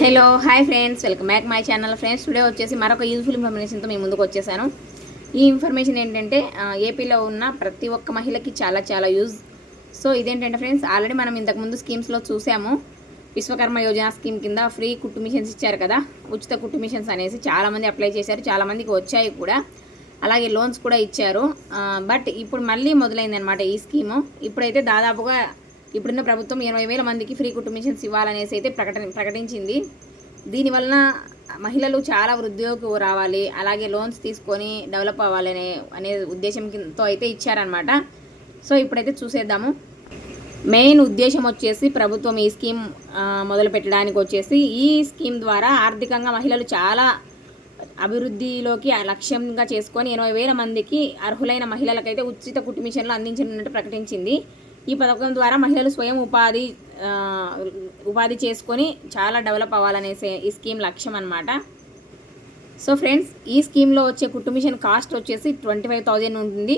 Hello hi friends. Welcome back my channel. Friends today వచ్చేసి మరొక useful ఇన్ఫర్మేషన్తో మీ ముందుకు వచ్చేసాను. ఈ ఇన్ఫర్మేషన్ ఏంటంటే ఏపీలో ఉన్న ప్రతి ఒక్క మహిళకి చాలా చాలా యూజ్. సో ఇదేంటంటే ఫ్రెండ్స్ ఆల్రెడీ మనం ఇంతకుముందు స్కీమ్స్లో చూసాము. విశ్వకర్మ యోజన స్కీమ్ కింద ఫ్రీ కుట్టు మిషన్స్ ఇచ్చారు కదా. ఉచిత కుట్టు మిషన్స్ అనేసి చాలామంది అప్లై చేశారు. చాలామందికి వచ్చాయి కూడా. అలాగే లోన్స్ కూడా ఇచ్చారు. బట్ ఇప్పుడు మళ్ళీ మొదలైందనమాట ఈ స్కీము. ఇప్పుడైతే దాదాపుగా ఇప్పుడున్న ప్రభుత్వం ఇరవై వేల మందికి ఫ్రీ కుటుంబ ఇన్సూరెన్స్ ఇవ్వాలనేసి అయితే ప్రకటన ప్రకటించింది. దీనివలన మహిళలు చాలా వృద్ధిలోకి రావాలి అలాగే లోన్స్ తీసుకొని డెవలప్ అవ్వాలనే అనే ఉద్దేశంతో అయితే ఇచ్చారనమాట సో ఇప్పుడైతే చూసేద్దాము. మెయిన్ ఉద్దేశం వచ్చేసి ప్రభుత్వం ఈ స్కీమ్ మొదలు పెట్టడానికి వచ్చేసి ఈ స్కీమ్ ద్వారా ఆర్థికంగా మహిళలు చాలా అభివృద్ధిలోకి లక్ష్యంగా చేసుకొని ఇరవై వేల మందికి అర్హులైన మహిళలకైతే ఉచిత కుట్టు మిషన్లు అందించనున్నట్టు ప్రకటించింది. ఈ పథకం ద్వారా మహిళలు స్వయం ఉపాధి ఉపాధి చేసుకొని చాలా డెవలప్ అవ్వాలనేసే ఈ స్కీమ్ లక్ష్యం అనమాట సో ఫ్రెండ్స్ ఈ స్కీమ్లో వచ్చే కుట్టు మిషన్ కాస్ట్ వచ్చేసి ట్వంటీ ఫైవ్ థౌజండ్ ఉంటుంది.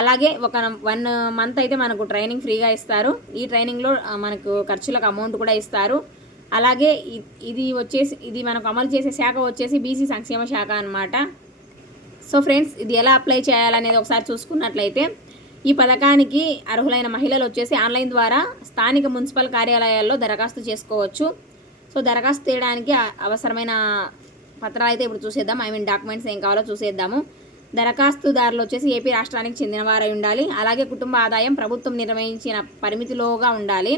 అలాగే ఒక వన్ మంత్ అయితే మనకు ట్రైనింగ్ ఫ్రీగా ఇస్తారు. ఈ ట్రైనింగ్లో మనకు ఖర్చులకు అమౌంట్ కూడా ఇస్తారు. అలాగే ఇది వచ్చేసి ఇది మనకు అమలు చేసే శాఖ వచ్చేసి బీసీ సంక్షేమ శాఖ అనమాట సో ఫ్రెండ్స్ ఇది ఎలా అప్లై చేయాలనేది ఒకసారి చూసుకున్నట్లయితే ఈ పథకానికి అర్హులైన మహిళలు వచ్చేసి ఆన్లైన్ ద్వారా స్థానిక మున్సిపల్ కార్యాలయాల్లో దరఖాస్తు చేసుకోవచ్చు. సో దరఖాస్తు చేయడానికి అవసరమైన పత్రాలు అయితే ఇప్పుడు చూసేద్దాం. ఐ మీన్ డాక్యుమెంట్స్ ఏం కావాలో చూసేద్దాము. దరఖాస్తుదారులు వచ్చేసి ఏపీ రాష్ట్రానికి చెందినవారై ఉండాలి. అలాగే కుటుంబ ఆదాయం ప్రభుత్వం నిర్వహించిన పరిమితిలోగా ఉండాలి.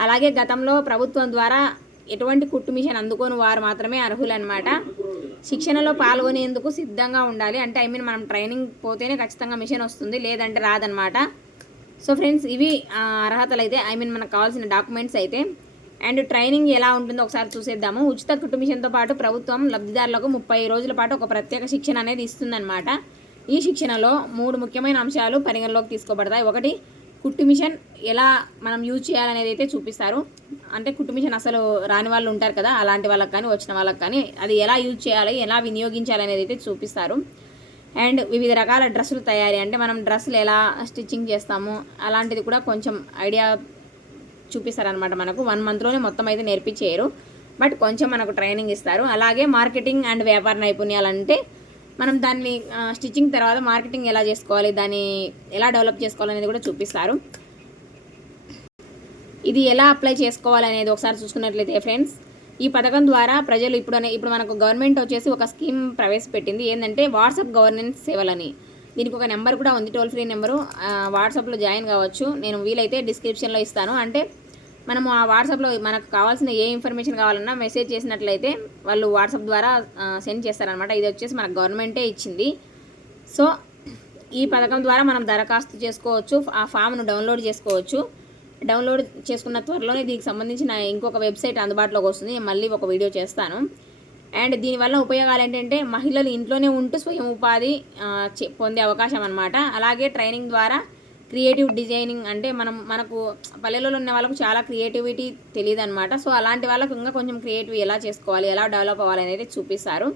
అలాగే గతంలో ప్రభుత్వం ద్వారా ఎటువంటి కుట్టు మిషన్ అందుకోని వారు మాత్రమే అర్హులన్నమాట. శిక్షణలో పాల్గొనేందుకు సిద్ధంగా ఉండాలి. అంటే ఐ మీన్ మనం ట్రైనింగ్ పోతేనే ఖచ్చితంగా మిషన్ వస్తుంది లేదంటే రాదనమాట సో ఫ్రెండ్స్ ఇవి అర్హతలు అయితే ఐ మీన్ మనకు కావాల్సిన డాక్యుమెంట్స్ అయితే. అండ్ ట్రైనింగ్ ఎలా ఉంటుందో ఒకసారి చూసేద్దాము. ఉచిత కుట్టు మిషన్తో పాటు ప్రభుత్వం లబ్ధిదారులకు ముప్పై రోజుల పాటు ఒక ప్రత్యేక శిక్షణ అనేది ఇస్తుందన్నమాట. ఈ శిక్షణలో మూడు ముఖ్యమైన అంశాలు పరిగణలోకి తీసుకోబడతాయి. ఒకటి కుట్టు మిషన్ ఎలా మనం యూజ్ చేయాలనేది అయితే చూపిస్తారు. అంటే కుట్టు మిషన్ అసలు రాని వాళ్ళు ఉంటారు కదా అలాంటి వాళ్ళకి కానీ వచ్చిన వాళ్ళకి కానీ అది ఎలా యూజ్ చేయాలి ఎలా వినియోగించాలి అనేది అయితే చూపిస్తారు. అండ్ వివిధ రకాల డ్రెస్సులు తయారీ అంటే మనం డ్రెస్సులు ఎలా స్టిచ్చింగ్ చేస్తాము అలాంటిది కూడా కొంచెం ఐడియా చూపిస్తారనమాట మనకు. వన్ మంత్లోనే మొత్తం అయితే నేర్పించేయరు. బట్ కొంచెం మనకు ట్రైనింగ్ ఇస్తారు. అలాగే మార్కెటింగ్ అండ్ వ్యాపార నైపుణ్యాలంటే మనం దాన్ని స్టిచ్చింగ్ తర్వాత మార్కెటింగ్ ఎలా చేసుకోవాలి దాన్ని ఎలా డెవలప్ చేసుకోవాలి అనేది కూడా చూపిస్తారు. ఇది ఎలా అప్లై చేసుకోవాలనేది ఒకసారి చూసుకున్నట్లయితే ఫ్రెండ్స్ ఈ పథకం ద్వారా ప్రజలు ఇప్పుడు అనే- ఇప్పుడు మనకు గవర్నమెంట్ వచ్చేసి ఒక స్కీమ్ ప్రవేశపెట్టింది. ఏంటంటే వాట్సాప్ గవర్నెన్స్ సేవలని. దీనికి ఒక నెంబర్ కూడా ఉంది టోల్ ఫ్రీ నెంబరు. వాట్సాప్లో జాయిన్ కావచ్చు. నేను వీలైతే డిస్క్రిప్షన్లో ఇస్తాను. అంటే మనము ఆ వాట్సాప్లో మనకు కావాల్సిన ఏ ఇన్ఫర్మేషన్ కావాలన్నా మెసేజ్ చేసినట్లయితే వాళ్ళు వాట్సాప్ ద్వారా సెండ్ చేస్తారనమాట ఇది వచ్చేసి మనకు గవర్నమెంటే ఇచ్చింది. సో ఈ పథకం ద్వారా మనం దరఖాస్తు చేసుకోవచ్చు ఆ ఫామ్ను డౌన్లోడ్ చేసుకోవచ్చు. డౌన్లోడ్ చేసుకున్న త్వరలోనే దీనికి సంబంధించిన ఇంకొక వెబ్సైట్ అందుబాటులోకి వస్తుంది. నేను మళ్ళీ ఒక వీడియో చేస్తాను. అండ్ దీనివల్ల ఉపయోగాలు ఏంటంటే మహిళలు ఇంట్లోనే ఉంటూ స్వయం ఉపాధి పొందే అవకాశం అనమాట అలాగే ట్రైనింగ్ ద్వారా క్రియేటివ్ డిజైనింగ్ అంటే మనం మనకు పల్లెలలో ఉన్న వాళ్ళకు చాలా క్రియేటివిటీ తెలియదు అనమాట సో అలాంటి వాళ్ళకు ఇంకా కొంచెం క్రియేటివ్ ఎలా చేసుకోవాలి ఎలా డెవలప్ అవ్వాలి అనేది చూపిస్తారు.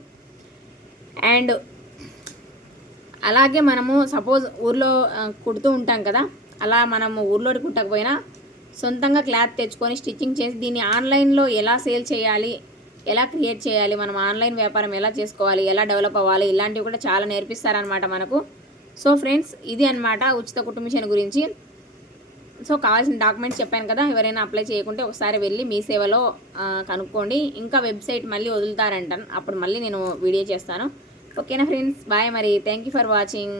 అండ్ అలాగే మనము సపోజ్ ఊర్లో కుడుతూ ఉంటాం కదా అలా మనము ఊర్లోకి కుట్టకపోయినా సొంతంగా క్లాత్ తెచ్చుకొని స్టిచ్చింగ్ చేసి దీన్ని ఆన్లైన్లో ఎలా సేల్ చేయాలి ఎలా క్రియేట్ చేయాలి మనం ఆన్లైన్ వ్యాపారం ఎలా చేసుకోవాలి ఎలా డెవలప్ అవ్వాలి ఇలాంటివి కూడా చాలా నేర్పిస్తారనమాట మనకు. సో ఫ్రెండ్స్ ఇది అన్నమాట ఉచిత కుటుంబిషన్ గురించి. సో కావాల్సిన డాక్యుమెంట్స్ చెప్పాను కదా ఎవరైనా అప్లై చేయకుంటే ఒకసారి వెళ్ళి మీ సేవలో కనుక్కోండి. ఇంకా వెబ్సైట్ మళ్ళీ వదులుతారంట. అప్పుడు మళ్ళీ నేను వీడియో చేస్తాను. ఓకేనా ఫ్రెండ్స్? బాయ్ మరి. Thank you for watching.